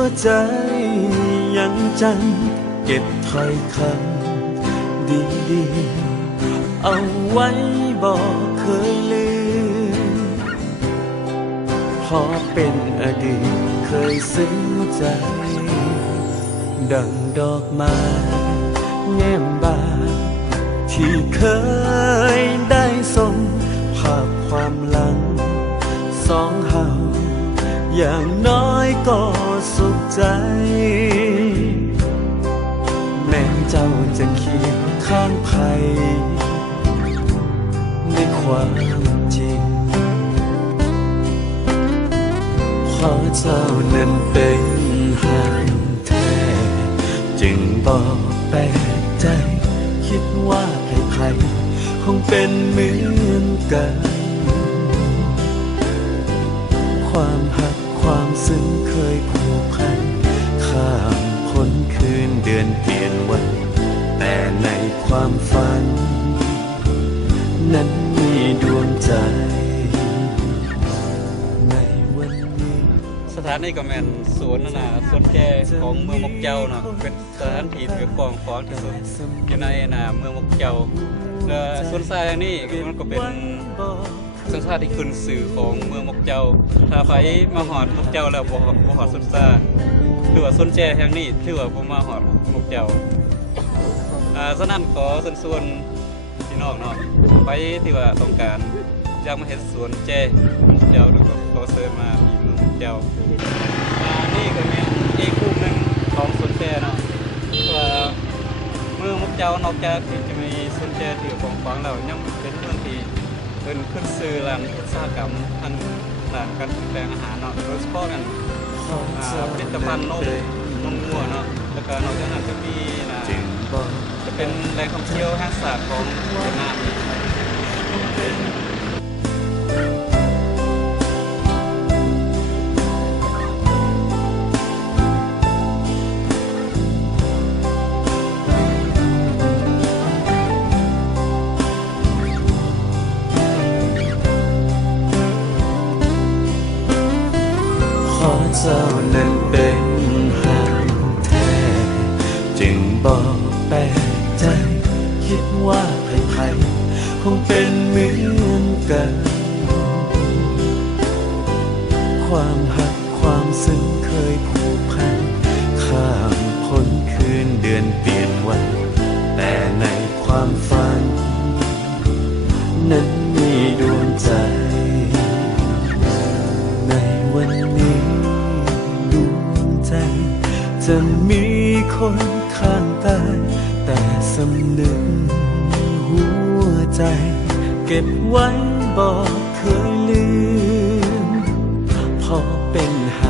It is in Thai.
วใจยังจำเก็บถ้อยคำดีๆเอาไว้บอกเคยลืมพอเป็นอดีตเคยซึ้งใจดังดอกไม้แง้มบานที่เคยได้สมภาพความหลังสองเฮาอย่างน้อยก็สุขใจแม้เจ้าจะเคียงข้างใครในความจริงเพราะเจ้านั้นเป็นหางแท้จึงบอกแปลกใจคิดว่าใครๆคงเป็นเหมือนกันความหักความซึ้งเคยผูกพันข้ามพ้นคืนเดือนเปลี่ยนวันแต่ในความฝันนั้นมีดวงใจในวันนี้สถานีก็แม่นสวนนาสวนแจของเมืองมกเจ้าเนาะเป็นสถานที่ที่กว้างขวางที่สุดอยู่ในเมืองมกเจ้าและสวนทรายนี้มันก็เป็นสวนทรายที่ขึ้นสื่อของเมืองมกเจ้าถ้าไปมาหอดมกเจ้าแล้วบ่หอดสวนทรายหรือว่าสวนแจแห่งนี้ถือว่าบ่มาหอดมกเจ้าฉะนั้นขอเชิญชวนพี่น้องเนาะไปที่ว่าต้องการอยากมาเห็นสวนแจมกเจ้าหรือก็ขอเชิญมาที่เมืองมกเจ้านี่ก็เป็นอีกกลุ่มหนึ่งของสวนแจเนาะว่าเมืองมกเจ้านอกจากที่จะมีสวนแจที่กว้างขวางแล้วยังเป็นเมืองที่เป็นขึ้นชื่อร้านอุตสาหกรรมทางด้านการแปลงอาหารเนาะโดยเฉพาะกันผลิตภัณฑ์นมงัวเนาะแล้วก็นอกจากนั้นก็มีจะเป็นแหล่งท่องเที่ยวแห่งศาสตร์ของเวียดนามเพราะเจ้านั้นเป็นหางแท้จึงบอกแปลกใจคิดว่าใครๆคงเป็นเหมือนกันความหักความซึ้งเคยผูกพันข้ามพ้นคืนเดือนเปลี่ยนวันแต่ในความฝันนั้นมีดวงใจในวันนี้ดวงใจจะมีคนข้างกายแต่สำนึกหัวใจเก็บไว้บอกเคยลืมพอเป็นหา